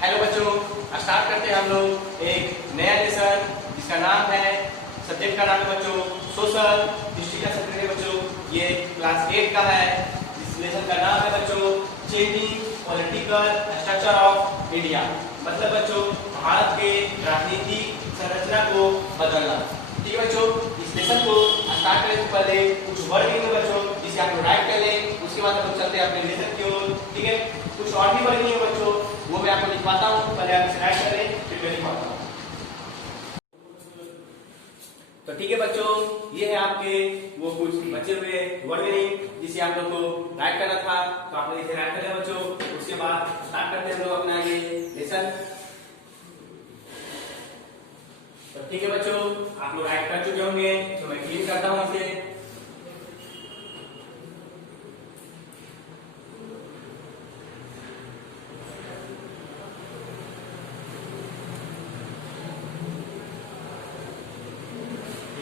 Hello बच्चों, start करते हैं हम लोग एक नया लेसन जिसका नाम है, सब्जेक्ट का नाम है बच्चों सोशल हिस्ट्री का सब्जेक्ट है बच्चों। ये क्लास 8 का है। इस लेसन का नाम है बच्चों changing political structure of India, मतलब बच्चों भारत के राजनीतिक संरचना को बदलना। ठीक है बच्चों, इस लेसन को स्टार्ट करने से पहले कुछ वर्ड है बच्चों जिसे आप लोग राइट कर लें, उसके बाद हम लोग चलते हैं अपने लेसन की ओर। ठीक है, कुछ और भी वर्ड नहीं है बच्चों, वो मैं आपको लिखवाता हूँ, पहले आप इसे राइट करें फिर मैं लिखवाता हूँ। तो ठीक है बच्चों, ये है आपके वो कुछ बचे हुए वर्ड मीनिंग जिसे आप लोग को राइट करना था, तो आपने इसे राइट कर लिया बच्चों। उसके बाद स्टार्ट करते हैं हम लोग अपना ये लेसन। तो ठीक है बच्चों, आप लोग राइट कर चुके होंगे, तो मैं क्लीन करता हूँ इसे।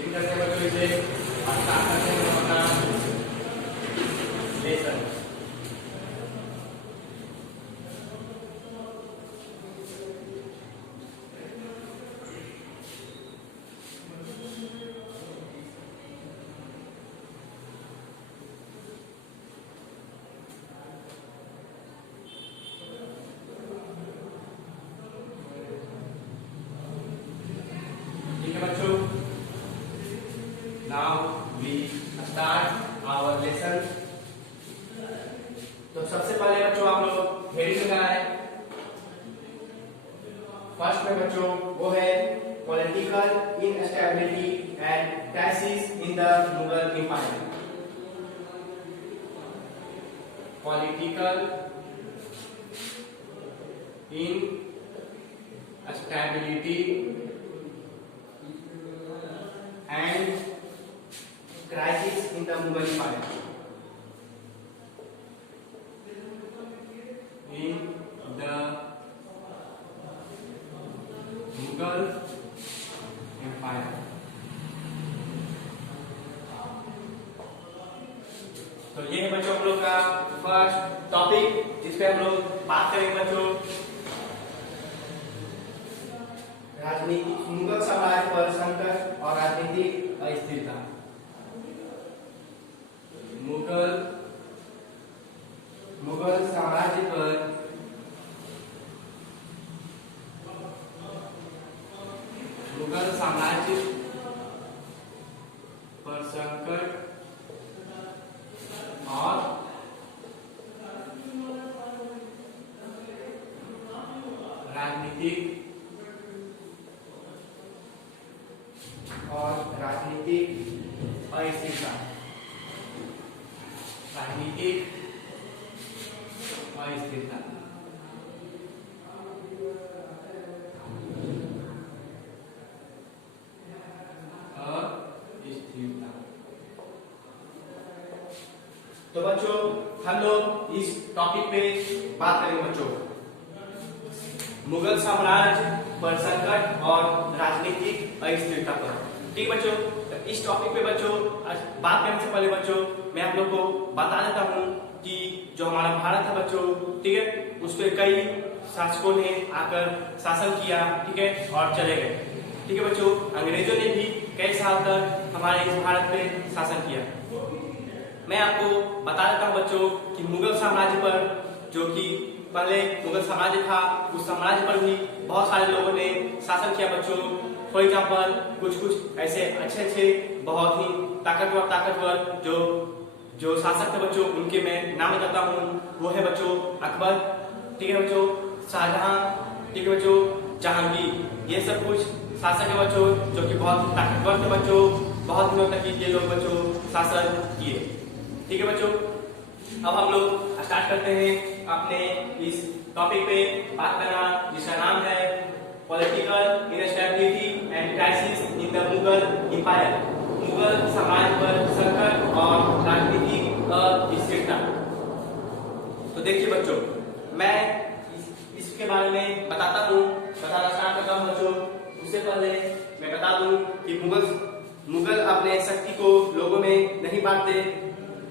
करते हैं बच्चों इसे और स्टार्ट करते हैं अपना लेसन। ठीक है बच्चों, Now we start our lesson. तो सबसे पहले बच्चों आप लोग हेडिंग में क्या है, फर्स्ट में बच्चों वो है political instability and crisis in the Mughal empire. Political instability and crisis in the Mughal Empire. In the Mughal Empire. तो ये है बच्चों हम लोग का फर्स्ट टॉपिक जिस पे हम लोग बात करेंगे बच्चों, राजनीतिक मुगल साम्राज्य पर संकट और राजनीतिक अस्थिरता। मुगल साम्राज्य पर संकट और राजनीतिक अस्थिरता। राजनीतिक अस्थिरता। तो बच्चों हम लोग इस टॉपिक पे बात करेंगे बच्चों मुगल साम्राज्य पर संकट और राजनीतिक अस्थिरता पर। ठीक बच्चों, तो इस टॉपिक पे बच्चों बात करने से पहले बच्चों मैं आप लोग को बता देता हूँ कि जो हमारा भारत है बच्चों, ठीक है, उस पे कई शासकों ने आकर शासन किया, ठीक है, और चले गए। ठीक है बच्चों, अंग्रेजों ने भी कई साल तक हमारे इस भारत पे शासन किया। मैं आपको बता देता हूँ बच्चों कि मुगल साम्राज्य पर, जो कि पहले मुगल साम्राज्य था, उस साम्राज्य पर भी बहुत सारे लोगों ने शासन किया बच्चों। फॉर एग्जाम्पल कुछ ऐसे अच्छे बहुत ही ताकतवर जो शासक थे बच्चों, उनके मैं नाम बताता हूँ। वो है बच्चों अकबर, ठीक है बच्चों, शाहजहां, ठीक है बच्चों, जहांगीर। ये सब कुछ शासक है बच्चों जो कि बहुत ताकतवर थे बच्चों। बहुत दिनों तक ये लोग बच्चों शासन किए। ठीक है बच्चों, अब हम लोग स्टार्ट करते हैं अपने इस टॉपिक पे बात करना जिसका नाम है political instability and crisis in the Mughal empire. Mughal साम्राज्य पर संकट और राजनीतिक अस्थिरता। तो देखिए बच्चों, मैं इसके बारे में बताना स्टार्ट करता हूँ बच्चों। उससे पहले मैं बता दूं कि मुगल अपने शक्ति को लोगों में नहीं बांटते,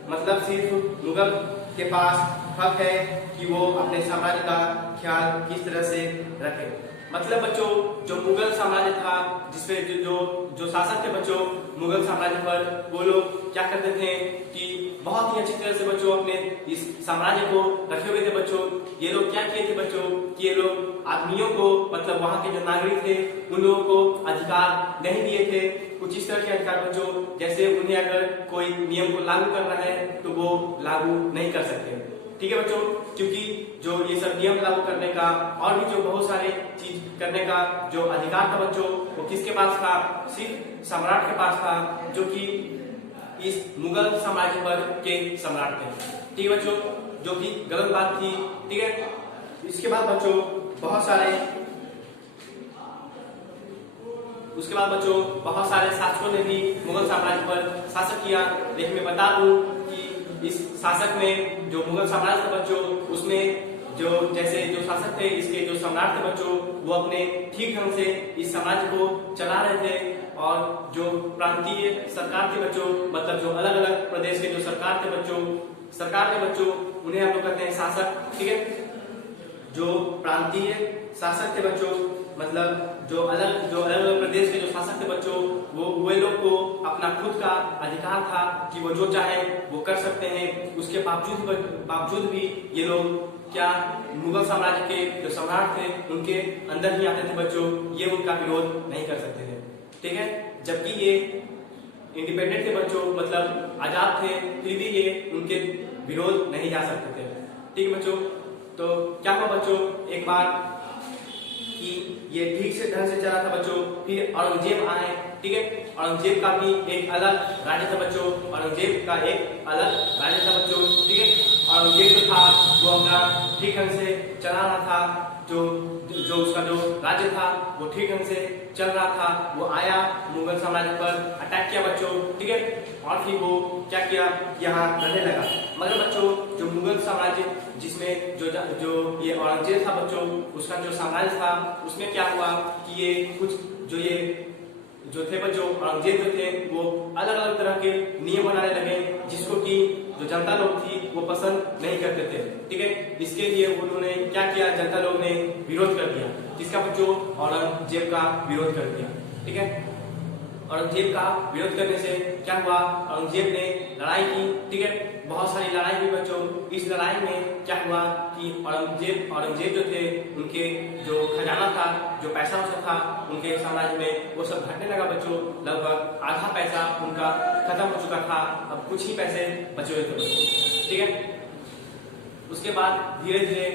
मतलब सिर्फ मुगल के पास हक है कि वो अपने साम्राज्य का ख्याल किस तरह से रखे। मतलब बच्चों जो मुगल साम्राज्य था जिसपे जो शासक थे बच्चों मुगल साम्राज्य पर, वो लोग क्या करते थे कि बहुत ही अच्छी तरह से बच्चों अपने इस साम्राज्य को रखे हुए थे बच्चों। ये लोग क्या किए थे बच्चों कि ये लोग आदमियों को मतलब वहां के जो नागरिक थे उन लोगों को अधिकार नहीं दिए थे। कुछ इस तरह के अधिकार बच्चों जैसे उन्हें अगर कोई नियम को लागू करना है तो वो लागू नहीं कर सकते। ठीक है बच्चों, क्योंकि जो ये सब नियम लागू करने का और भी जो बहुत सारे चीज करने का जो अधिकार था बच्चों वो किसके पास था? सिर्फ सम्राट के पास था, जो कि इस मुगल साम्राज्य पर के सम्राट थे। ठीक है बच्चों, जो कि गलत बात थी। ठीक है, इसके बाद बच्चों बहुत सारे शासकों ने भी मुगल साम्राज्य पर शासन किया। लेकिन मैं बता दूं कि इस शासक में जो मुगल साम्राज्य था बच्चों उसमें जो शासक थे इसके जो सम्राट थे बच्चों वो अपने ठीक ढंग से इस साम्राज्य को चला रहे थे। और जो प्रांतीय सरकार थे बच्चों मतलब जो अलग अलग प्रदेश के जो सरकार थे बच्चों उन्हें हम लोग कहते हैं शासक। ठीक है, जो प्रांतीय शासक थे बच्चों मतलब जो अलग अलग प्रदेश के जो शासक थे बच्चों वो लोग को अपना खुद का अधिकार था कि वो जो चाहे वो कर सकते हैं। उसके बावजूद भी ये लोग क्या मुगल साम्राज्य के जो सम्राट थे उनके अंदर ही आते थे बच्चों, ये उनका विरोध नहीं कर सकते थे। ठीक है, जबकि ये इंडिपेंडेंट थे बच्चों मतलब आजाद थे, फिर भी ये उनके विरोध नहीं जा सकते थे। ठीक है बच्चों, तो क्या हुआ बच्चों एक बार कि ये ठीक से ढंग से चला था बच्चों, फिर औरंगजेब आए। ठीक है, औरंगजेब का भी एक अलग राज्य था बच्चों, औरंगजेब का एक अलग राज्य था बच्चों। ठीक है, औरंगजेब जो था वो अपना ठीक ढंग से चला रहा था, जो उसका जो राज्य था वो ठीक ढंग से चल रहा था। वो आया मुगल साम्राज्य पर अटैक किया बच्चों। ठीक है, और फिर वो क्या किया यहाँ रहने लगा। मगर बच्चों जो मुगल साम्राज्य जिसमें जो ये औरंगजेब था बच्चों उसका जो साम्राज्य था उसमें क्या हुआ कि ये कुछ जो थे बच्चों औरंगजेब जो थे वो अलग अलग तरह के नियम बनाने लगे जिसको कि जो जनता लोग थी वो पसंद नहीं करते थे। ठीक है, इसके लिए उन्होंने क्या किया, जनता लोग ने विरोध कर दिया। किसका बच्चों? औरंगजेब का विरोध कर दिया। ठीक है, औरंगजेब का विरोध करने से क्या हुआ, औरंगजेब ने लड़ाई की। ठीक है, बहुत सारी लड़ाई हुई बच्चों। इस लड़ाई में क्या हुआ कि औरंगजेब जो थे उनके जो खजाना था, जो पैसा वैसा था उनके साम्राज्य में वो सब घटने लगा बच्चों। लगभग आधा पैसा उनका खत्म हो चुका था, अब कुछ ही पैसे बचे हुए थे बच्चों। ठीक है, उसके बाद धीरे धीरे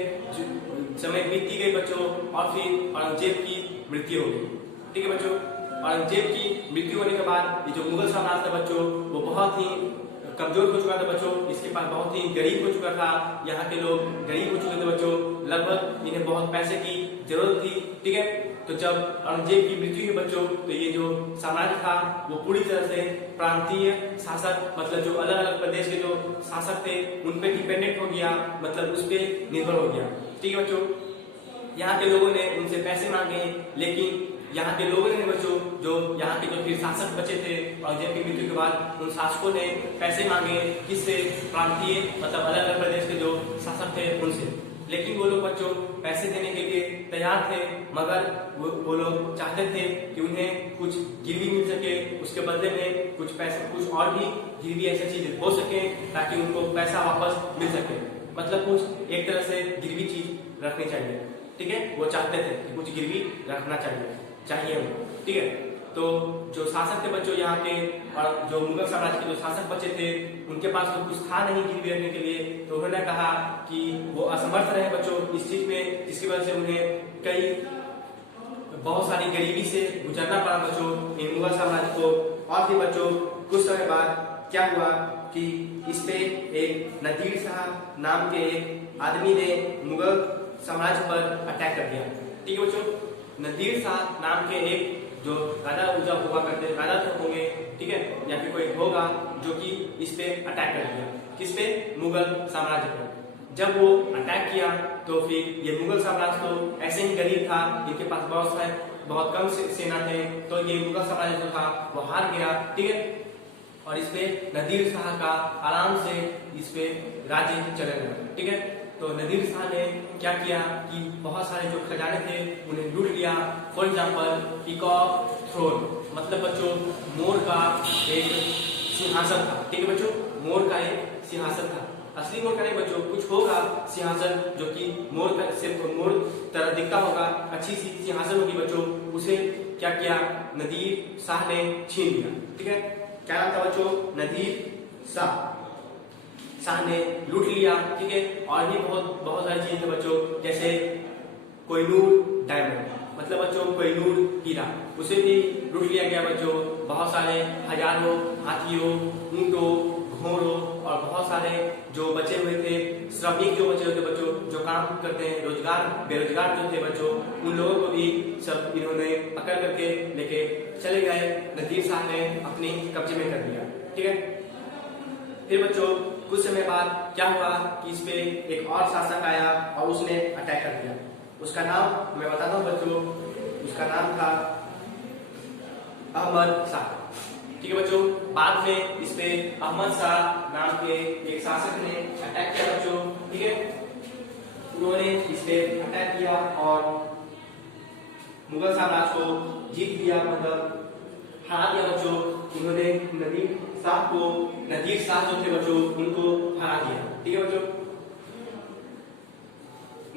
समय बीतती गई बच्चों और फिर औरंगजेब की मृत्यु हो गई। ठीक है बच्चों, औरंगजेब की मृत्यु होने के बाद ये जो मुगल साम्राज्य था बच्चों वो बहुत ही कमजोर हो चुका था बच्चों। इसके पास बहुत ही गरीब हो चुका था, यहाँ के लोग गरीब हो चुके थे बच्चों, लगभग इन्हें बहुत पैसे की जरूरत थी। ठीक है, तो जब औरंगजेब की मृत्यु हुई बच्चों तो ये जो साम्राज्य था वो पूरी तरह से प्रांतीय शासक मतलब जो अलग अलग प्रदेश के जो शासक थे उन पे डिपेंडेंट हो गया, मतलब उस पर निर्भर हो गया। ठीक है बच्चों, यहाँ के लोगों ने उनसे पैसे मांगे, लेकिन यहाँ के लोगों ने बच्चों जो यहाँ के जो फिर शासक बचे थे औरंगजेब की मृत्यु के बाद उन शासकों ने पैसे मांगे किससे? प्रांतीय मतलब अलग अलग प्रदेश के जो शासक थे उनसे। लेकिन वो लोग बच्चों पैसे देने के लिए तैयार थे, मगर वो लोग चाहते थे कि उन्हें कुछ गिरवी मिल सके, उसके बदले में कुछ पैसे कुछ और भी गिरवी ऐसी चीज हो सके ताकि उनको पैसा वापस मिल सके। मतलब कुछ एक तरह से गिरवी चीज रखनी चाहिए। ठीक है, वो चाहते थे कि कुछ गिरवी रखना चाहिए उनको। ठीक है, तो जो शासक थे बच्चों यहाँ के और जो मुगल साम्राज्य के जो शासक बचे थे उनके पास तो कुछ था नहीं गिरवी रखने के लिए, तो उन्होंने कहा कि वो असमर्थ रहे बच्चों इस चीज में, जिसकी वजह से उन्हें बहुत सारी गरीबी से गुजरना पड़ा बच्चों इन मुगल साम्राज्य को। और फिर बच्चों कुछ समय बाद क्या हुआ कि इस पे एक नदीर शाह नाम के एक आदमी ने मुगल साम्राज्य पर अटैक कर दिया। ठीक है बच्चों, नदीर शाह नाम के एक जो राजा हुआ करते राजा तो होंगे, ठीक है, या फिर कोई होगा जो कि इस पे अटैक कर दिया। किस पे? मुगल साम्राज्य पर। जब वो अटैक किया तो फिर ये मुगल साम्राज्य तो ऐसे ही गरीब था, इनके पास बहुत कम सेना थे, तो ये मुगल साम्राज्य जो था वो हार गया। ठीक है, और इस पे नदीर शाह का आराम से इस पे राज्य चलने लगा। ठीक है, तो नदीर शाह ने क्या किया कि बहुत सारे जो खजाने थे उन्हें लूट लिया। फॉर एग्जाम्पल पीकॉक थ्रोन, मतलब बच्चों मोर का एक सिंहासन था। ठीक है बच्चों, मोर का एक सिंहासन था। असली मोर का नहीं बच्चों, कुछ होगा सिंहासन जो कि मोर का सिर्फ मोर तरह दिखता होगा, अच्छी सी सिंहासन होगी बच्चों। उसे क्या किया, नदीर शाह ने छीन लिया। ठीक है, क्या नाम था बच्चों, नदीर शाह ने लूट लिया। ठीक है, और भी बहुत बहुत सारी चीजें बच्चों, जैसे कोहिनूर डायमंड, मतलब बच्चों कोहिनूर हीरा, उसे भी लूट लिया गया बच्चों। बहुत सारे हजारों हाथियों, ऊंटों, घोड़ों और बहुत सारे जो बचे हुए थे श्रमिक जो बचे हुए थे बच्चों, जो काम करते हैं, रोजगार बेरोजगार जो थे बच्चों, उन लोगों को भी सब इन्होंने पकड़ करके लेके चले गए। नदीर शाह ने अपने कब्जे में कर लिया। ठीक है, फिर बच्चों कुछ समय बाद क्या हुआ कि इस पे एक और शासक आया और उसने अटैक कर दिया। उसका नाम मैं बताता हूँ बच्चों, उसका नाम था अहमद शाह। ठीक है बच्चों, बाद में इस पे अहमद शाह नाम के एक शासक ने अटैक किया बच्चों। ठीक है, उन्होंने इस पे अटैक किया और मुगल साम्राज्य को जीत लिया, मतलब हरा दिया बच्चों। उन्होंने नदीर शाह जो थे बच्चों उनको हरा दिया। ठीक है बच्चों,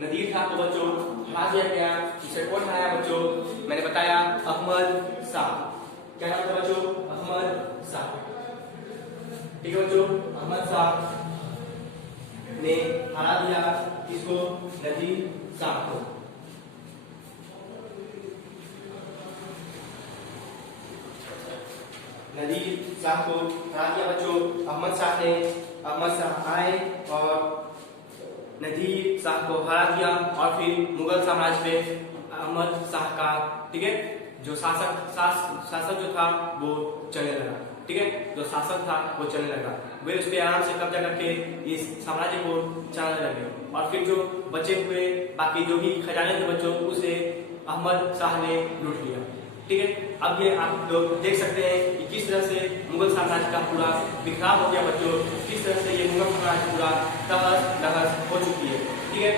नदीर शाह को बच्चों हरा दिया गया। उसे कौन हराया बच्चों, मैंने बताया अहमद शाह। क्या नाम था बच्चों, अहमद शाह। ठीक है बच्चों, अहमद शाह ने हरा दिया इसको, नदीर शाह को। नदीर शाह को हरा दिया बच्चों अहमद शाह ने। अहमद शाह आए और नदीर शाह को हरा दिया और फिर मुगल साम्राज्य पे अहमद शाह का, ठीक है, जो शासक जो था वो चलने लगा। ठीक है, जो शासक था वो चलने लगा, वे उस पर आराम से कब्जा करके इस साम्राज्य को चलाने लगे। और फिर जो बचे हुए बाकी जो भी खजाने थे बच्चों उसे अहमद शाह ने लूट लिया। ठीक है, अब ये आप लोग देख सकते हैं कि किस तरह से मुगल साम्राज्य का पूरा बिखराव हो गया बच्चों, किस तरह से ये मुगल साम्राज्य पूरा तहस नहस हो चुकी है। ठीक है,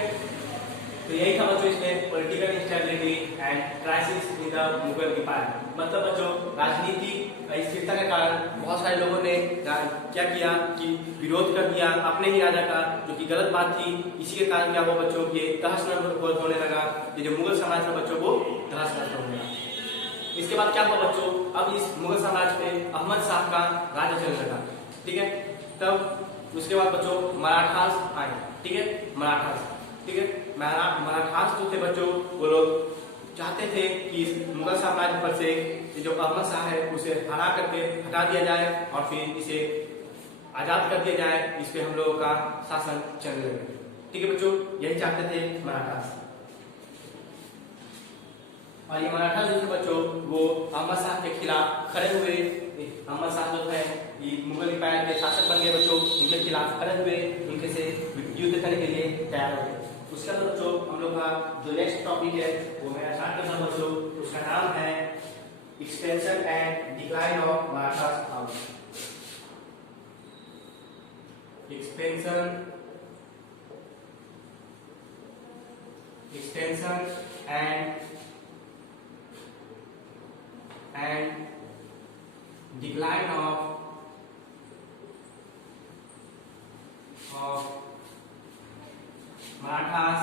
तो यही था बच्चों इसमें political instability and crisis in the Mughal empire. मतलब बच्चों राजनीतिक स्थिरता के कारण बहुत सारे लोगों ने क्या किया कि विरोध कर दिया अपने ही राजा का, जो कि गलत बात थी। इसी के कारण क्या हुआ बच्चों, ये तहस नहस होने लगा, ये जो मुगल साम्राज्य था बच्चों वो तहस नहस होने लगा। इसके बाद क्या हुआ बच्चों, अब इस मुगल साम्राज्य पे अहमद शाह का राज्य चलने लगा। ठीक है, तब उसके बाद बच्चों मराठास आए। ठीक है, मराठास, ठीक है, मराठास जो थे बच्चों वो लोग चाहते थे कि इस मुगल साम्राज्य पर से जो अहमद शाह है उसे हरा करके हटा दिया जाए और फिर इसे आजाद कर दिया जाए, इस पे हम लोगों का शासन चलने लगे। ठीक है बच्चों, यही चाहते थे मराठास। और ये मराठा जो थे बच्चों वो अहमद शाह के खिलाफ खड़े हुए। अहमद शाह जो है ये मुगल एम्पायर के शासक बन गए बच्चों, उनके खिलाफ खड़े हुए, उनके से युद्ध करने के लिए तैयार हो गए। उसके बाद बच्चों हम लोग का जो नेक्स्ट टॉपिक है वो मैं स्टार्ट करता हूं बच्चों, उसका नाम है expansion and decline of Marathas power. Expansion and decline of Marathas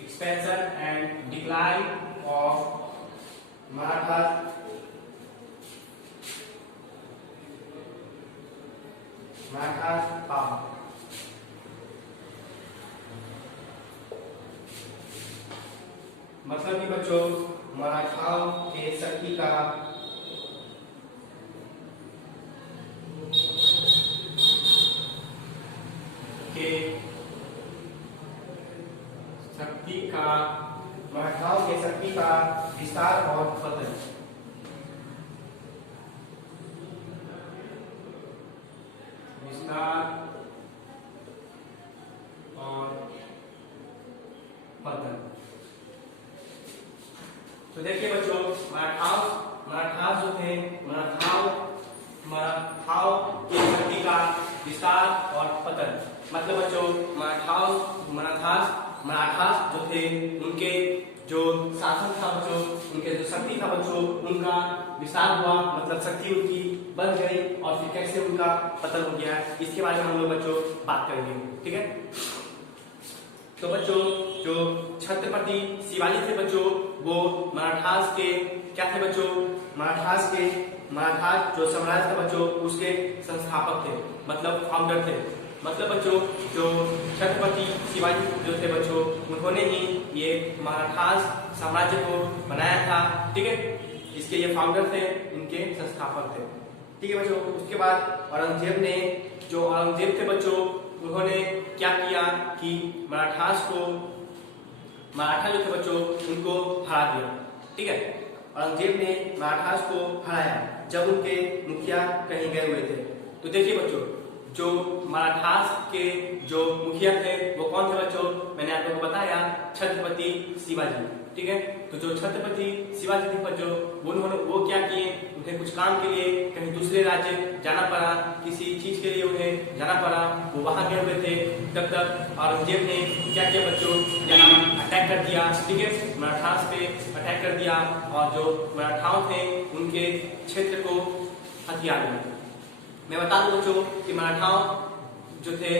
expansion and decline of Marathas power। मतलब कि बच्चों मराठाओं के शक्ति का मराठाओं के शक्ति का विस्तार और पतन। विस्तार और पतन। तो देखिए बच्चों, मराठास जो थे, मराठाओं की शक्ति का विस्तार और पतन। मतलब बच्चों, मराठास जो थे, उनके जो शासन था बच्चों, उनके जो शक्ति था बच्चों, उनका विस्तार हुआ, मतलब शक्ति उनकी बढ़ गई, और फिर कैसे उनका पतन हो गया, इसके बारे में हम लोग बच्चों बात करेंगे। ठीक है, तो बच्चों जो छत्रपति शिवाजी थे बच्चों, वो मराठास के क्या थे बच्चों, मराठा जो साम्राज्य था बच्चों, उसके संस्थापक थे, मतलब फाउंडर थे। मतलब बच्चों, जो छत्रपति शिवाजी जो थे बच्चों, उन्होंने ही ये मराठास साम्राज्य को बनाया था। ठीक है, इसके ये फाउंडर थे, इनके संस्थापक थे। ठीक है बच्चों, उसके बाद औरंगजेब थे बच्चों, उन्होंने क्या किया कि मराठा जो थे बच्चों, उनको हरा दिया। ठीक है, औरंगजेब ने मराठास को हराया जब उनके मुखिया कहीं गए हुए थे। तो देखिए बच्चों, जो मराठास के जो मुखिया थे वो कौन थे बच्चों, मैंने आप लोगों को बताया, छत्रपति शिवाजी। ठीक है, तो जो छत्रपति शिवाजी थे बच्चों, वो क्या किए, उन्हें कुछ काम के लिए कहीं दूसरे राज्य जाना पड़ा, किसी चीज के लिए उन्हें जाना पड़ा, वो वहां गए हुए थे। तब तक औरंगजेब ने क्या किया बच्चों, यहाँ अटैक कर दिया। ठीक है, मराठास पे अटैक कर दिया, और जो मराठाओं थे उनके क्षेत्र को हथिया लिया। मैं बता दूं बच्चों कि मराठास जो थे,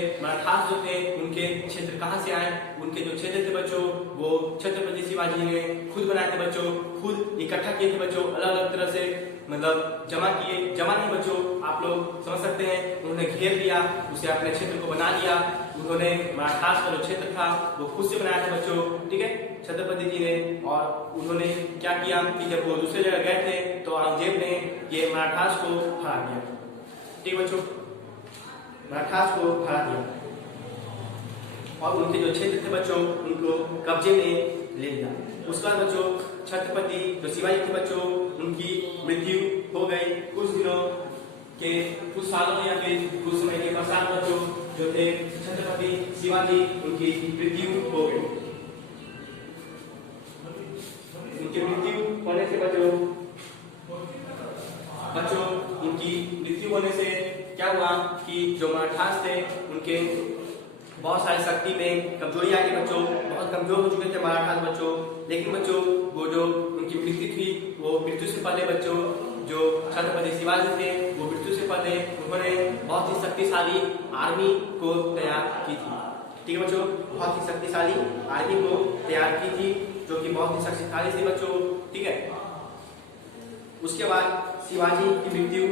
उनके क्षेत्र कहाँ से आए, उनके जो क्षेत्र थे बच्चों, वो छत्रपति शिवाजी ने खुद बनाए थे बच्चों, खुद इकट्ठा किए थे बच्चों, अलग अलग तरह से, मतलब जमा नहीं बच्चों, आप लोग समझ सकते हैं। उन्होंने घेर लिया, उसे अपने क्षेत्र को बना लिया। उन्होंने मराठास का जो क्षेत्र था वो खुद से बनाया था बच्चों। ठीक है, छत्रपति जी ने, और उन्होंने क्या किया कि जब वो दूसरे जगह गए थे तो औरंगजेब ने ये मराठास को हरा दिया। ठीक बच्चों, मराठास को हरा दिया, और उनके जो क्षेत्र थे बच्चों, उनको कब्जे में ले लिया। उसके बाद बच्चों, छत्रपति जो शिवाजी थे बच्चों, उनकी मृत्यु हो गई कुछ सालों या फिर कुछ समय के पश्चात बच्चों, जो थे छत्रपति शिवाजी, उनकी मृत्यु हो गई। उनकी मृत्यु होने से बच्चों, उनकी मृत्यु होने से क्या हुआ कि जो मराठास थे, उनके बहुत सारी शक्ति में कमजोरी आ गई बच्चों, बहुत कमजोर हो चुके थे मराठास बच्चों। लेकिन बच्चों, वो जो उनकी मृत्यु थी, वो मृत्यु से पहले बच्चों, जो छत्रपति शिवाजी थे, वो मृत्यु से पहले उन्होंने बहुत ही शक्तिशाली आर्मी को तैयार की थी। ठीक है बच्चों, बहुत ही शक्तिशाली आर्मी को तैयार की थी, जो कि बहुत ही शक्तिशाली थी बच्चों। ठीक है, उसके बाद शिवाजी की मृत्यु,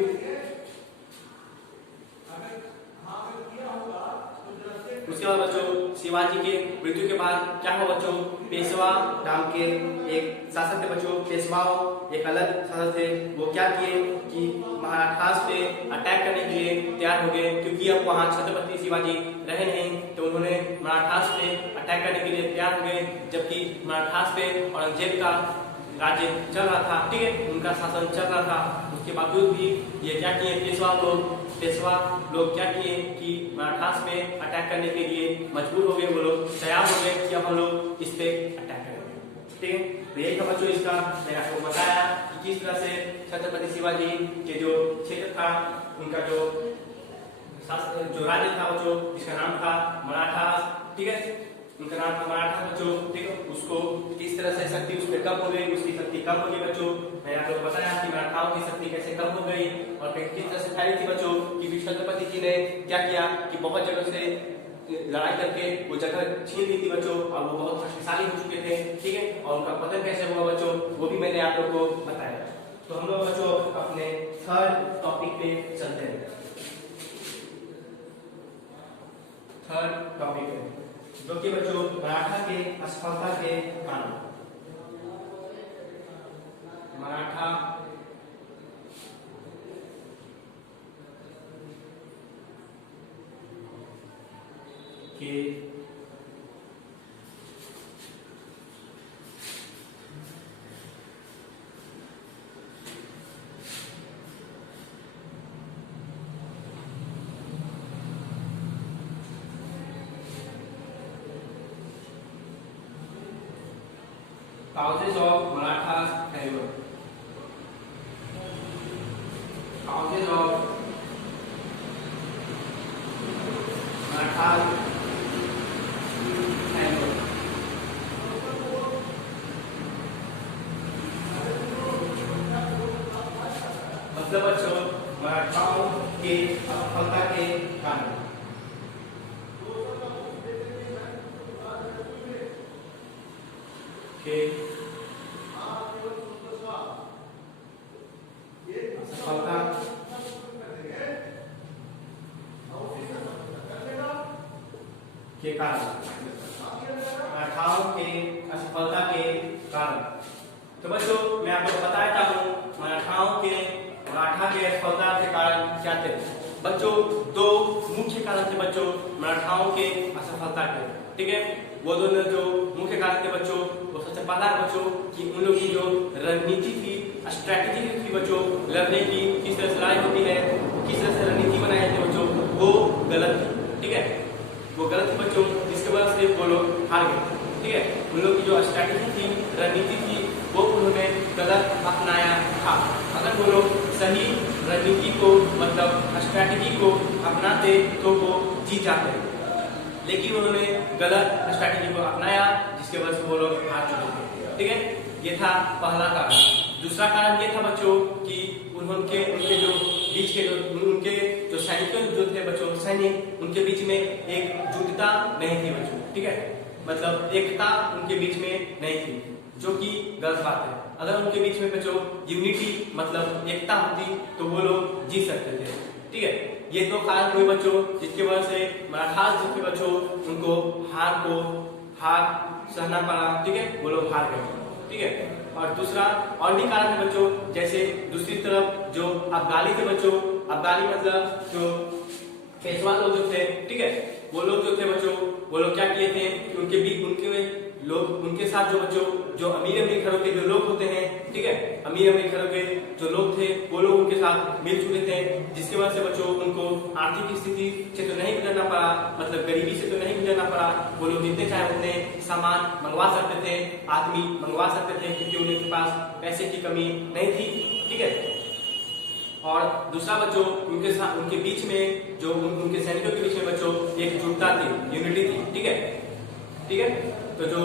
उसके बाद बच्चों, शिवाजी के मृत्यु के बाद क्या हुआ बच्चों, पेशवा नाम के एक शासक थे बच्चों, पेशवाओं एक अलग शासक थे। वो क्या किए कि मराठास पे अटैक करने के लिए तैयार हो गए, क्योंकि अब वहां छत्रपति शिवाजी रहे नहीं, तो उन्होंने मराठास पे अटैक करने के लिए तैयार हो गए। जबकि मराठास पे औरंगजेब का राज्य चल रहा था। ठीक है, उनका शासन चल रहा था, उसके बावजूद भी ये क्या किए, पेशवा लोग क्या किए कि मराठास पे अटैक करने के लिए मजबूर हो गए। वो लोग तैयार हो गए कि अब हम लोग इस पे अटैक करेंगे। ठीक है, तो यही था बच्चों, इसका मैंने आपको बताया कि किस तरह से छत्रपति शिवाजी के जो क्षेत्र था, उनका जो राज्य था बच्चों, जिसका नाम था मराठास। ठीक है, उनका नाम था मराठा बच्चों। ठीक है, उसको किस तरह से शक्ति उसमें कम हो गई, उसकी शक्ति कम हो गई बच्चों। मैंने आप लोग बताया कि मराठाओं की शक्ति कैसे कम हो गई और किस तरह से फैली थी बच्चों, कि छत्रपति जी ने क्या किया कि बहुत जगह से लड़ाई करके वो जगह छीन ली थी बच्चों, और वो बहुत शक्तिशाली हो चुके थे। ठीक है, और उनका पतन कैसे हुआ बच्चों, वो भी मैंने आप लोग को बताया। तो हम लोग बच्चों अपने थर्ड टॉपिक पे चलते हैं। थर्ड टॉपिक है जो कि बच्चों मराठा के असफलता के कारण, मराठा के Causes of Marathas failure. Causes of Marathas failure. मतलब बच्चों मराठाओं के असफलता के कारण के असफलता के कारण मराठाओं के असफलता के कारण। तो बच्चों मैं आपको बताता हूँ मराठा के असफलता के कारण क्या थे। बच्चों दो मुख्य कारण थे बच्चों मराठाओं के असफलता के, ठीक है। वो दोनों जो मुख्य कारण थे बच्चों, वो सबसे पहला बच्चों कि उन लोगों की जो रणनीति थी, स्ट्रैटेजी थी बच्चों लड़ने की, किस तरह से लड़ाई होती है, किस तरह से रणनीति बनाई जाती है बच्चों, वो गलत थी, ठीक है। वो गलत थी बच्चों, जिसके वजह से वो लोग हार गए, ठीक है। उन लोगों की जो स्ट्रैटेजी थी, रणनीति थी, वो उन्होंने गलत अपनाया था। अगर वो लोग सही रणनीति को मतलब स्ट्रैटेजी को अपनाते तो वो जीत जाते, लेकिन उन्होंने गलत स्ट्रैटेजी को अपनाया, जिसके वजह से वो लोग हार चुके थे, ठीक है। ये था पहला कारण। दूसरा कारण ये था बच्चों कि उनके जो बीच के जो सैनिकों जो थे बच्चों, सैनिक उनके बीच में एकजुटता नहीं थी बच्चों, ठीक है। मतलब एकता उनके बीच में नहीं थी, जो कि गलत बात है। अगर उनके बीच में बच्चों यूनिटी मतलब एकता होती तो वो लोग जीत सकते थे, ठीक है। ये दो कारण हुए बच्चों जिसकी वजह से मराठा जो थे बच्चों उनको हार सहना पड़ा, ठीक है। वो लोग हार गए, ठीक है। और दूसरा और भी कारण है बच्चों, जैसे दूसरी तरफ जो अफगानी थे बच्चों, अफगानी मतलब जो पेशवा लोग जो थे, ठीक है। वो लोग जो थे बच्चों, वो लोग क्या किए थे कि उनके साथ जो बच्चों जो अमीर घरों के जो लोग होते हैं, ठीक है, अमीर घरों के जो लोग थे वो लोग उनके साथ मिल चुके थे, जिसकी वजह से बच्चों उनको आर्थिक स्थिति से तो नहीं गुजरना पड़ा, मतलब गरीबी से तो नहीं गुजरना पड़ा। वो लोग जितने चाहे उतने सामान मंगवा सकते थे, आदमी मंगवा सकते थे, क्योंकि उनके पास पैसे की कमी नहीं थी, ठीक है। और दूसरा बच्चों उनके बीच में जो उनके सैनिकों के बीच में बच्चों एकजुटता थी, यूनिटी थी, ठीक है, ठीक है। तो जो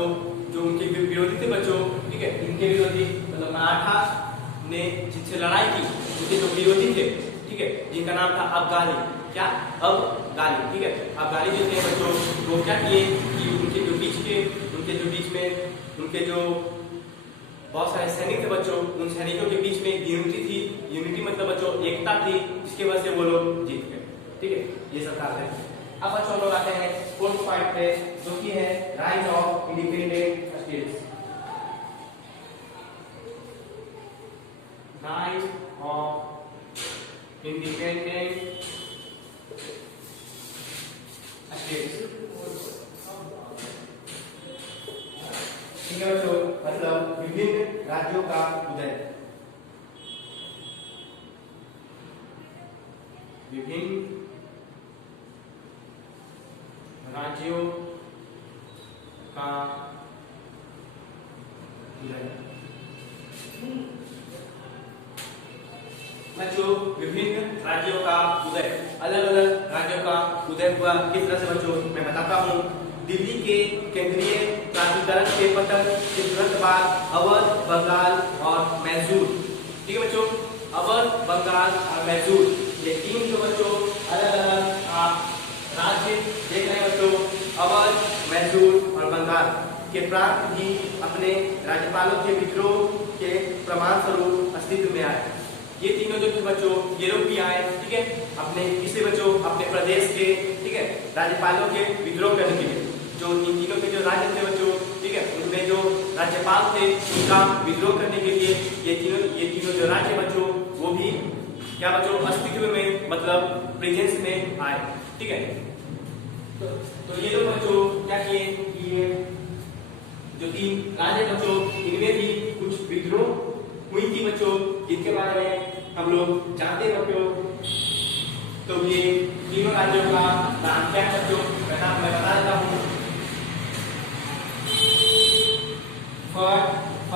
उनके विरोधी थे बच्चों, ठीक है, इनके विरोधी मतलब मराठा ने जिससे लड़ाई की उनके जो विरोधी थे, ठीक है, जिनका नाम था अफगानी, क्या अफगानी, ठीक है। अफगानी जो थे बच्चों वो क्या किए कि उनके जो बीच में उनके जो बहुत सारे सैनिक थे बच्चों, उन सैनिकों के बीच में यूनिटी थी, यूनिटी मतलब बच्चों एकता थी, जिसकी वजह से वो लोग जीत गए, ठीक है। ये सब कारण है। अब बच्चों लोग आते हैं फोर्थ पॉइंट पे, जो कि है rise of independent states. Rise of independent states, ठीक है बच्चों, मतलब विभिन्न राज्यों का उदय, विभिन्न राज्यों का उदय। बच्चों विभिन्न राज्यों का उदय, अलग अलग राज्यों का उदय हुआ किस तरह से बच्चों मैं बताता हूँ। दिल्ली के केंद्रीय प्राधिकरण के पतन के तुरंत बाद अवध, बंगाल और मैसूर, ठीक है बच्चों, अवध, बंगाल और मैसूर, ये तीन जो बच्चों अलग अलग आप राज्य देख रहे हैं बच्चों, अवध, मैसूर और बंगाल के प्रांत भी अपने राज्यपालों के विद्रोह के प्रमाण स्वरूप अस्तित्व में आए। ये तीनों जो थे बच्चों ये लोग भी आए, ठीक है, अपने किसी बच्चों अपने प्रदेश के, ठीक है, राज्यपालों के विद्रोह करने के लिए। जो इन तीनों के जो राज्य थे बच्चों, ठीक है, उनमें जो राज्यपाल थे उनका विद्रोह करने के लिए ये तीनों जो राज्य बच्चों वो भी क्या बच्चों अस्तित्व में मतलब प्रेजेंस में आए, ठीक है। तो ये लोग बच्चों क्या किए कि ये जो तीन राज्य बच्चों इनमें भी कुछ विद्रोह हुई थी बच्चों, जिनके बारे में हम लोग जानते हैं बच्चों। तो ये तीनों राज्यों का नाम क्या है बच्चों, मैं बता देता हूँ। फर्स्ट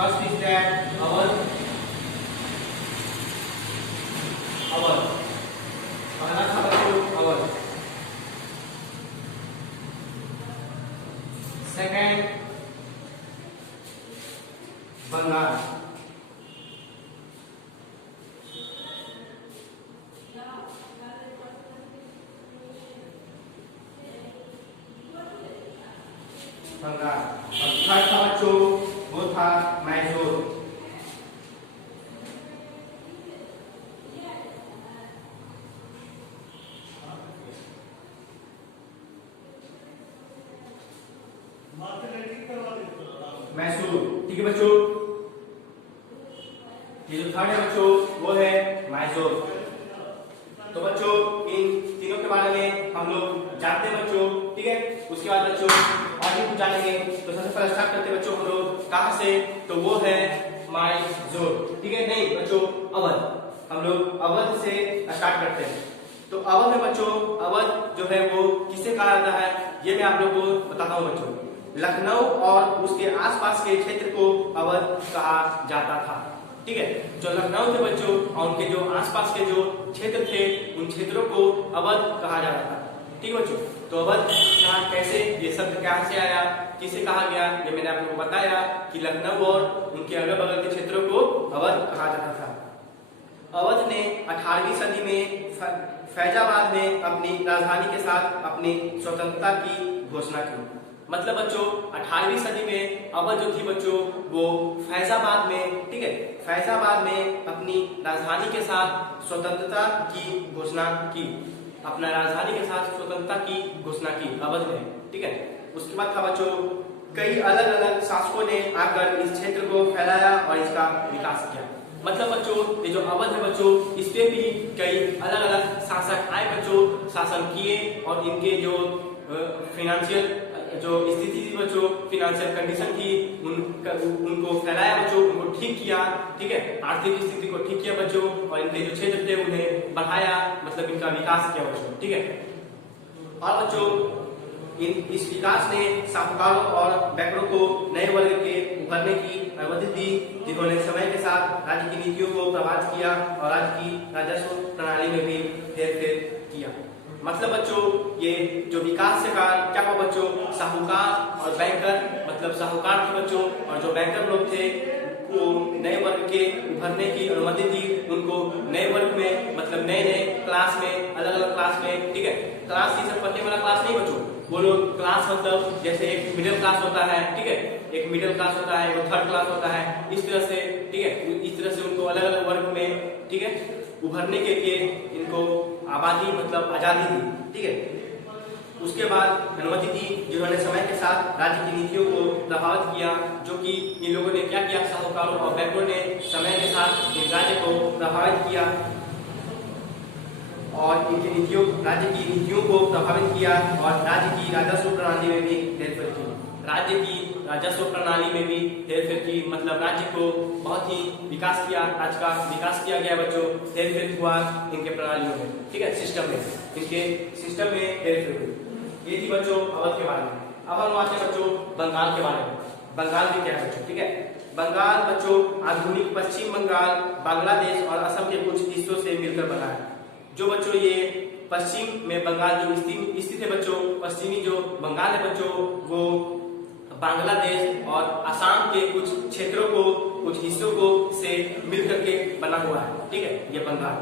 मैसूर। ठीक है बच्चों, ये जो थर्ड है बच्चों वो है मैसूर। तो बच्चों इन तीनों के बारे में हम लोग जानते हैं बच्चों। ठीक है, उसके बाद बच्चों और भी कुछ जानेंगे। तो सबसे पहले स्टार्ट करते हैं बच्चों हम लोग कहाँ से, तो वो है मैसूर। ठीक है, नहीं बच्चों अवध, हम लोग अवध से स्टार्ट करते हैं। तो अवध में बच्चों, अवध जो है वो किसे कहा जाता है ये मैं आप लोगों को बताता हूँ बच्चों। लखनऊ और उसके आसपास के क्षेत्र को अवध कहा जाता था। ठीक है, जो लखनऊ थे बच्चों और उनके जो आसपास के जो क्षेत्र थे उन क्षेत्रों को अवध कहा जाता था। ठीक है बच्चों, तो अवध यहाँ कैसे, ये शब्द कहाँ से आया, किसे कहा गया, ये मैंने आप लोगों को बताया कि लखनऊ और उनके अगल बगल के क्षेत्रों को अवध कहा जाता था। अवध ने 18वीं सदी में फैजाबाद में अपनी राजधानी के साथ अपनी स्वतंत्रता की घोषणा की। मतलब बच्चों 18वीं सदी में अवध जो थी बच्चों वो फैजाबाद में, ठीक है, फैजाबाद में अपनी राजधानी के साथ स्वतंत्रता की घोषणा की, अपना राजधानी के साथ स्वतंत्रता की घोषणा की अवध में। ठीक है, उसके बाद था बच्चों कई अलग अलग शासकों ने आकर इस क्षेत्र को फैलाया और इसका विकास किया। मतलब बच्चों ये जो अवध है बच्चों इस पे भी कई अलग अलग शासक आए बच्चों, शासन किए और इनके जो फाइनेंशियल जो स्थिति थी बच्चों, फाइनेंशियल कंडीशन थी उनको फैलाया बच्चों, उनको ठीक किया। ठीक है, आर्थिक स्थिति को ठीक किया बच्चों और इनके जो क्षेत्र थे उन्हें बढ़ाया, मतलब इनका विकास किया बच्चों। ठीक है, और बच्चों इस विकास ने साहूकारों और बैंकरों को नए वर्ग के उभरने की अनुमति दी, जिन्होंने समय के साथ राज्य की नीतियों को प्रभावित किया और राज्य की राजस्व प्रणाली में भी हेरफेर किया। मतलब बच्चों ये जो विकास से कारण क्या हुआ बच्चों, साहूकार और बैंकर, मतलब साहूकार थे बच्चों और जो बैंकर लोग थे को नए वर्ग के उभरने की अनुमति दी, उनको नए वर्ग में मतलब नए नए क्लास में, अलग अलग क्लास में। ठीक है, क्लास ये सब पढ़ने वाला क्लास नहीं बच्चों, वो लोग क्लास मतलब जैसे एक मिडिल क्लास होता है, ठीक है, एक मिडिल क्लास होता है, एक थर्ड क्लास होता है, इस तरह से। ठीक है, इस तरह से उनको अलग अलग वर्ग में, ठीक है, उभरने के लिए इनको आबादी मतलब आजादी दी। ठीक है, उसके बाद अनुमति दी, जिन्होंने समय के साथ राज्य की नीतियों को प्रभावित किया, जो कि इन लोगों ने क्या किया, साहूकारों और बैंकरों ने समय के साथ इन राज्य को प्रभावित किया और इनकी नीतियों, राज्य की नीतियों को प्रभावित किया और राज्य की राजस्व प्रणाली में भी हेरफेर की। राज्य की राजस्व प्रणाली में भी हेरफेर की, मतलब राज्य को बहुत ही विकास किया, राज्य का विकास किया गया बच्चों, हेरफेर हुआ इनके प्रणालियों में। ठीक है, सिस्टम में, इनके सिस्टम में हेरफेर हुई। ये थी बच्चों अवध के बारे में। अब हम आते हैं बच्चों बंगाल के बारे में। बंगाल भी क्या है बच्चों, ठीक है, बंगाल बच्चों आधुनिक पश्चिम बंगाल, बांग्लादेश और असम के कुछ हिस्सों से मिलकर बना है। जो बच्चों ये पश्चिम में बंगाल जो स्थित है बच्चों, पश्चिमी जो बंगाल है बच्चों वो बांग्लादेश और असम के कुछ क्षेत्रों को, कुछ हिस्सों को से मिलकर के बना हुआ है। ठीक है, ये बंगाल।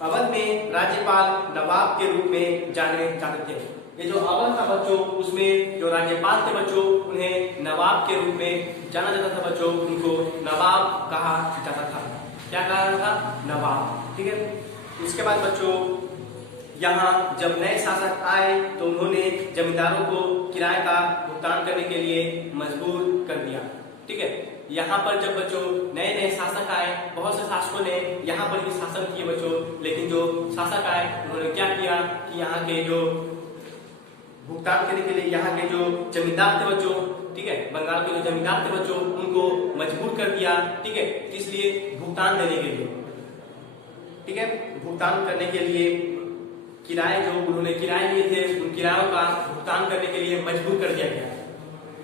अवध में राज्यपाल नवाब के रूप में जाने जाते थे। ये जो अवध था बच्चों उसमें जो राज्यपाल थे बच्चों उन्हें नवाब के रूप में जाना जाता था बच्चों, उनको नवाब कहा जाता था। क्या कहा जाता था, नवाब। ठीक है, उसके बाद बच्चों यहाँ जब नए शासक आए तो उन्होंने जमींदारों को किराए का भुगतान करने के लिए मजबूर कर दिया। ठीक है, यहाँ पर जब बच्चों नए नए शासक आए, बहुत से शासकों ने यहाँ पर भी शासन किए बच्चों, लेकिन जो शासक आए उन्होंने क्या किया कि यहाँ के जो भुगतान करने के लिए यहाँ के जो जमींदार थे बच्चों, ठीक है, बंगाल के जो जमींदार थे बच्चों उनको मजबूर कर दिया। ठीक है, इसलिए भुगतान देने के लिए, ठीक है, भुगतान करने के लिए किराए जो उन्होंने किराए लिए थे उन किरायों का भुगतान करने के लिए मजबूर कर दिया गया।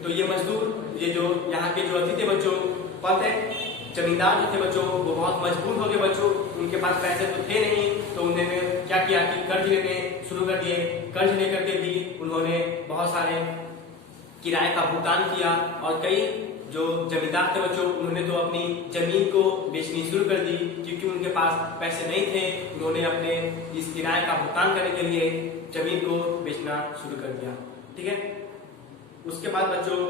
तो ये मजदूर, ये जो यहाँ के जो अतिथि थे बच्चों, कौन थे, जमींदार जो थे बच्चों, वो बहुत मजबूर हो गए बच्चों, उनके पास पैसे तो थे नहीं, तो उन्होंने क्या किया कि कर्ज लेने शुरू कर दिए। कर्ज लेकर के भी उन्होंने बहुत सारे किराए का भुगतान किया और कई जो जमींदार थे बच्चों उन्होंने तो अपनी जमीन को बेचनी शुरू कर दी, क्योंकि उनके पास पैसे नहीं थे। उन्होंने अपने इस किराए का भुगतान करने के लिए जमीन को बेचना शुरू कर दिया। ठीक है, उसके बाद बच्चों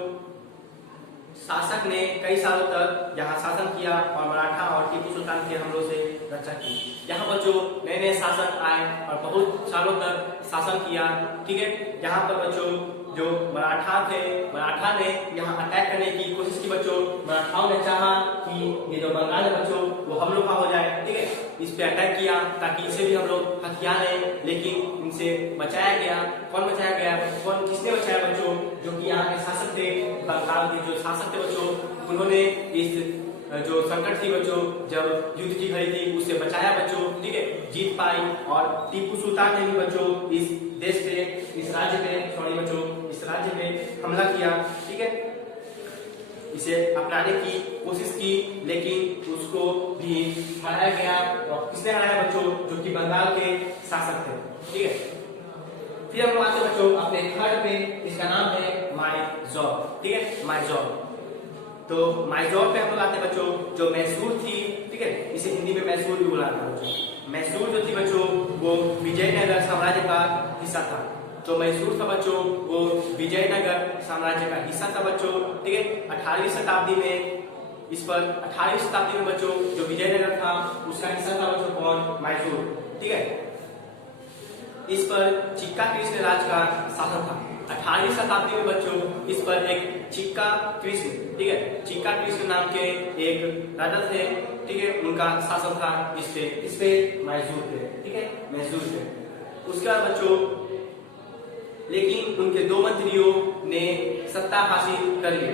शासक ने कई सालों तक यहाँ शासन किया और मराठा और टीपू सुल्तान के हमलों से रक्षा की। यहाँ बच्चों नए नए शासक आए और बहुत सालों तक शासन किया। ठीक है, यहाँ पर बच्चों जो मराठा थे, मराठा ने यहाँ अटैक करने की कोशिश की बच्चों। मराठाओं ने चाहा कि ये जो बंगाल है बच्चों वो हम लोग का हो जाए। ठीक है, इस पे अटैक किया ताकि इसे भी हम लोग हथियार लें, लेकिन इनसे बचाया गया। कौन बचाया गया? कौन किसने बचाया बच्चों? जो कि यहाँ के शासक थे, बंगाल के जो शासक थे बच्चों, उन्होंने इस जो संकट थी बच्चों, जब युद्ध की घड़ी थी, उससे बचाया बच्चों। ठीक है, जीत पाई और टीपू सुल्तान ने भी बच्चों इस देश पे, इस राज्य पे, सॉरी बच्चों, इस राज्य पे हमला किया। ठीक है, इसे अपनाने की कोशिश की, लेकिन उसको भी हराया गया। और किसने हराया बच्चों? जो कि बंगाल के शासक थे। ठीक है, फिर हम आते बच्चों अपने थर्ड पे, इसका नाम है माइजोर। ठीक है, माइजोर। तो माइजोर पे हम लोग आते बच्चों, जो मैसूर थी। ठीक है, इसे हिंदी में मैसूर भी बुलाते हैं बच्चों। मैसूर जो थी बच्चों वो विजयनगर साम्राज्य का हिस्सा था। जो मैसूर था बच्चों वो विजयनगर साम्राज्य का हिस्सा था बच्चों। ठीक है, 18वीं शताब्दी में इस पर 18वीं शताब्दी में बच्चों जो विजयनगर था उसका हिस्सा था बच्चों कौन? मैसूर। ठीक है, इस पर चिक्का कृष्ण राज का शासन था। 18वीं शताब्दी में बच्चों इस पर एक चिक्का कृष्ण, ठीक है, चिक्का कृष्ण नाम के एक राजा थे। ठीक है, उनका शासन था इस पे मैसूर पे। ठीक है, मैसूर पे। उसके बाद बच्चों लेकिन उनके दो मंत्रियों ने सत्ता हासिल कर ली।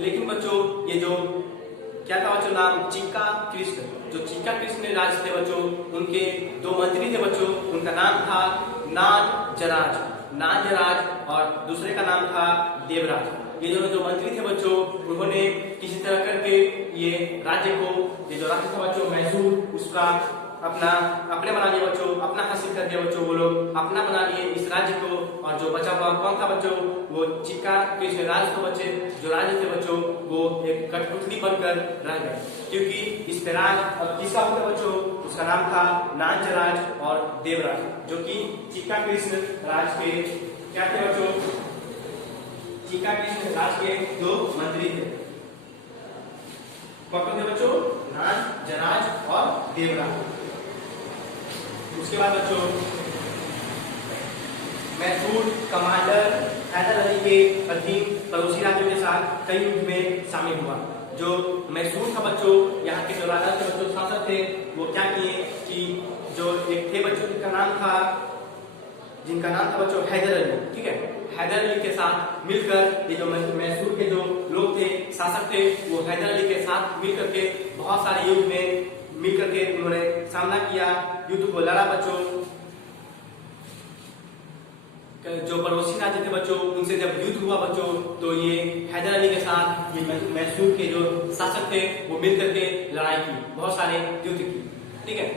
लेकिन बच्चों ये जो क्या था बच्चों नाम? चिक्का कृष्ण। जो चिक्का कृष्ण राज थे बच्चों, उनके दो मंत्री थे बच्चों। उनका नाम था नानजराज, नानजराज, और दूसरे का नाम था देवराज। ये दोनों जो मंत्री थे बच्चों, उन्होंने किसी तरह करके ये राज्य को, ये जो राज्य था बच्चों मैसूर, उसका अपने बना लिए बच्चों, अपना हासिल कर दिया बच्चों। वो लोग अपना बना लिए इस राज्य को। और जो बचा हुआ कौन था बच्चों? वो चिक्का कृष्ण राज को बच्चे जो राज्य थे बच्चों वो एक कठपुतली बनकर रह गए, क्योंकि इस पे राज अब किसका होता बच्चों? उसका नाम था नानजराज और देवराज, जो कि चिक्का कृष्ण राज के क्या थे बच्चों? चिक्का कृष्ण राज के दो मंत्री थे। कौन थे बच्चों? नानजराज और देवराज। उसके बाद बच्चों मैसूर कमांडर हैदर अली के अधीन पड़ोसी राज्यों के साथ कई युद्ध में शामिल हुआ। जो मैसूर था बच्चों, यहाँ के जो राजा थे बच्चों, शासक थे, वो क्या किए कि जो एक थे बच्चों जिनका नाम था बच्चों हैदर अली। ठीक है, हैदर अली के साथ मिलकर ये जो मैसूर के जो लोग थे, शासक थे, वो हैदर अली के साथ मिलकर के बहुत सारे युद्ध में मिलकर के उन्होंने सामना किया, युद्ध को लड़ा बच्चों। जो पड़ोसी राज्य थे बच्चों, उनसे जब युद्ध हुआ बच्चों, तो ये हैदर अली के साथ ये मैसूर के जो शासक थे वो मिलकर के लड़ाई की, बहुत सारे युद्ध की। ठीक है,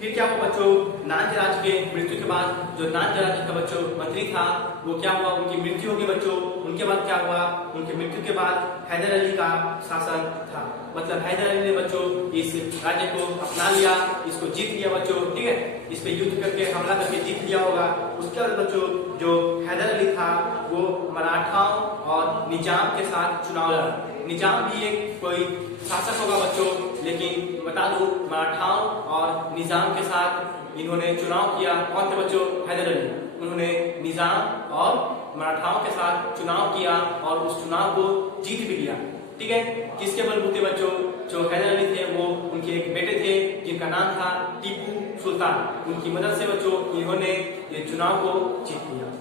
फिर क्या हुआ बच्चों? नानजराज के मृत्यु के बाद जो नानजराज का बच्चों मंत्री था, वो क्या हुआ? उनकी मृत्यु हो गई बच्चों। उनके बाद क्या हुआ? उनकी मृत्यु के बाद हैदर अली का शासन था। मतलब हैदर अली ने बच्चों इस राज्य को अपना लिया, इसको जीत लिया बच्चों। ठीक है, इस पे युद्ध करके हमला करके जीत लिया होगा। उसके बाद बच्चों जो हैदर अली था वो मराठाओं और निजाम के साथ चुनाव लड़ा। निजाम भी एक कोई शासक होगा बच्चों, लेकिन बता दूं मराठाओं और निजाम के साथ इन्होंने चुनाव किया। कौन थे बच्चों? हैदर अली। उन्होंने निजाम और मराठाओं के साथ चुनाव किया और उस चुनाव को जीत भी लिया। ठीक है, किसके बलबूते बच्चों? जो हैदर अली थे वो उनके एक बेटे थे जिनका नाम था टीपू सुल्तान। उनकी मदद से बच्चों इन्होंने ये चुनाव को जीत लिया।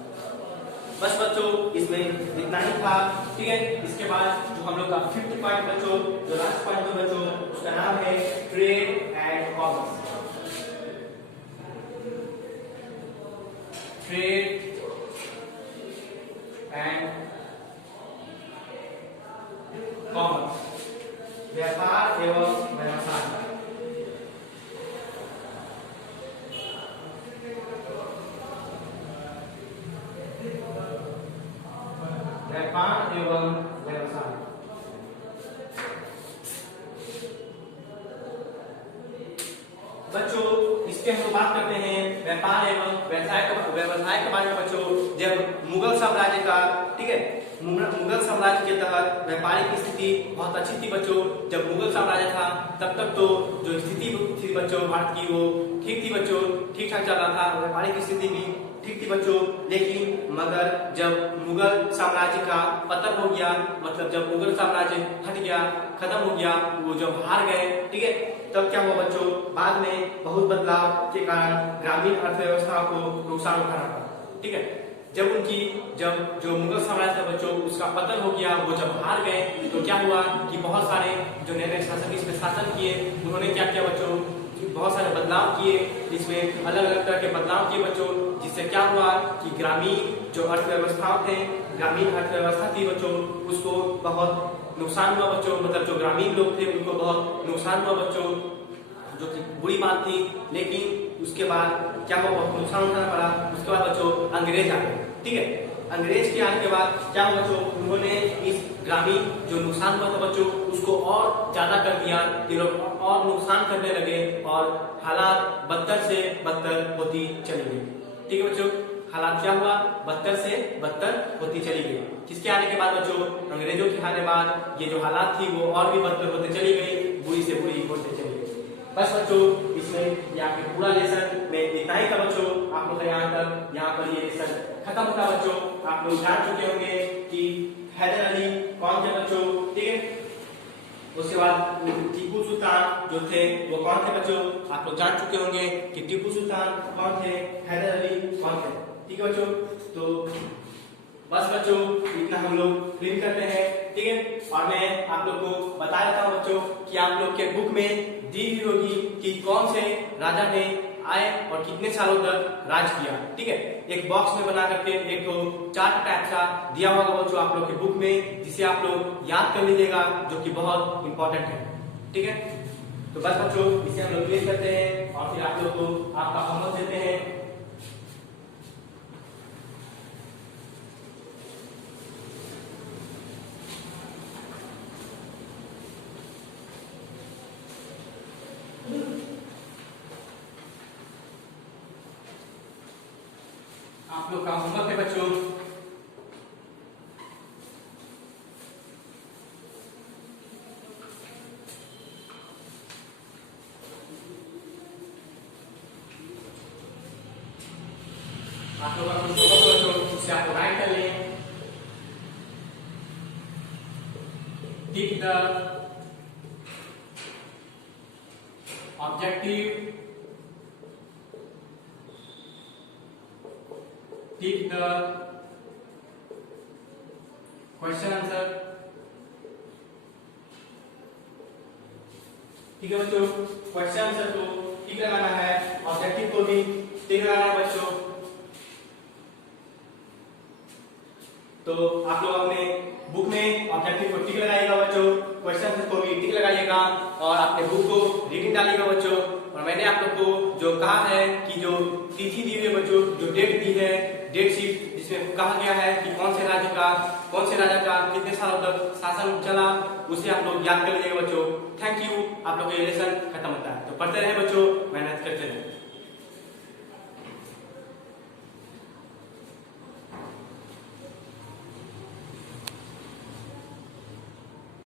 बस बच्चों इसमें इतना ही था। ठीक है, इसके बाद जो हम लोग का फिफ्थ पॉइंट बच्चों, जो लास्ट पॉइंट है बच्चों, उसका नाम है trade and commerce. Trade and commerce, व्यापार एवं व्यवसाय। व्यापार एवं व्यवसाय। बच्चों इस पे हम बात करते हैं व्यापार एवं व्यवसाय के बारे में बच्चों, जब मुगल साम्राज्य का, ठीक है, मुगल साम्राज्य के तहत व्यापारिक स्थिति बहुत अच्छी थी बच्चों। जब मुगल साम्राज्य था तब तक तो जो स्थिति थी बच्चों भारत की वो ठीक थी बच्चों, ठीक ठाक चल रहा था, व्यापारिक स्थिति भी ठीक थी बच्चों। लेकिन मगर जब मुगल साम्राज्य का पतन हो गया, मतलब जब मुगल साम्राज्य हट गया, खत्म हो गया, वो जब हार गए, ठीक है, तब क्या हुआ बच्चों, बाद में बहुत बदलाव के कारण ग्रामीण अर्थव्यवस्था को नुकसान उठाना पड़ा, ठीक है। जब जो मुगल साम्राज्य था बच्चों उसका पतन हो गया, वो जब हार गए तो क्या हुआ कि बहुत सारे जो नए शासक इसमें शासन किए, उन्होंने क्या किया बच्चों, बहुत सारे बदलाव किए, इसमें अलग अलग तरह के बदलाव किए बच्चों, जिससे क्या हुआ कि ग्रामीण जो अर्थव्यवस्था थे, ग्रामीण अर्थव्यवस्था थी बच्चों, उसको बहुत नुकसान हुआ बच्चों, मतलब जो ग्रामीण लोग थे उनको बहुत नुकसान हुआ बच्चों, जो कि बुरी बात थी। लेकिन उसके बाद क्या हुआ, बहुत नुकसान उठाना पड़ा। उसके बाद बच्चों अंग्रेज आ गए, ठीक है। अंग्रेज के आने के बाद क्या हुआ बच्चों, उन्होंने इस ग्रामीण जो नुकसान हुआ था बच्चों उसको और ज्यादा कर दिया, ये लोग और नुकसान करने लगे और हालात बदतर से बदतर होती चली गई, ठीक है बच्चों। हालात क्या हुआ, बदतर से बदतर होती चली गई। किसके आने के बाद बच्चों, अंग्रेजों के आने के बाद ये जो हालात थी वो और भी बदतर होते चली गई, बुरी से बुरी होते चली गई। बस बच्चों इसमें यहाँ पे पूरा लेसन में इतना ही था बच्चों, आप लोग यहाँ पर ये लेसन खत्म होता बच्चों। आप लोग जान चुके होंगे कि हैदर अली कौन थे बच्चों, ठीक है। उसके बाद टीपू सुल्तान जो थे वो कौन थे बच्चों, आप लोग जान चुके होंगे कि टीपू सुल्तान कौन थे, हैदर अली कौन थे, ठीक है बच्चों। तो बस बच्चों इतना हम लोग क्लीन करते हैं, ठीक है। और मैं आप लोग को बता देता हूँ बच्चों कि आप लोग के बुक में दी हुई होगी कि कौन से राजा ने आए और कितने सालों तक राज किया, ठीक है। एक बॉक्स में बना करके एक तो चार्ट टाइप का दिया हुआ होगा बच्चों आप लोग के बुक में, जिसे आप लोग याद कर लीजिएगा, जो कि बहुत इंपॉर्टेंट है, ठीक है। तो बस बच्चों इसे हम लोग क्लियर करते हैं और फिर आप लोग को आपका होमवर्क देते हैं। आप लोग का होमवर्क है बच्चों, आप लोग का कुछ होमवर्क बच्चों उससे आप राइट कर लें। Tick the objective, tick the question answer, ठीक है बच्चों। क्वेश्चन आंसर को टिक लगाना है, ऑब्जेक्टिव को भी टिक लगाना है बच्चों। तो आप लोग अपने बुक में ऑब्जेक्टिव को टिक लगाइएगा बच्चों, क्वेश्चन आंसर को भी टिक लगाइएगा और अपने बुक को रीडिंग डालिएगा बच्चों। और मैंने आप लोग को जो कहा है कि जो तिथि दी हुई है बच्चों, जो डेट दी है, डेट शीट जिसमें कहा गया है कि कौन से राजा का कितने सालों तक शासन चला, उसे आप लोग याद कर लीजिएगा बच्चों। Thank you. आप लोग का ये लेसन खत्म होता है, तो पढ़ते रहे बच्चों, मेहनत करते रहे।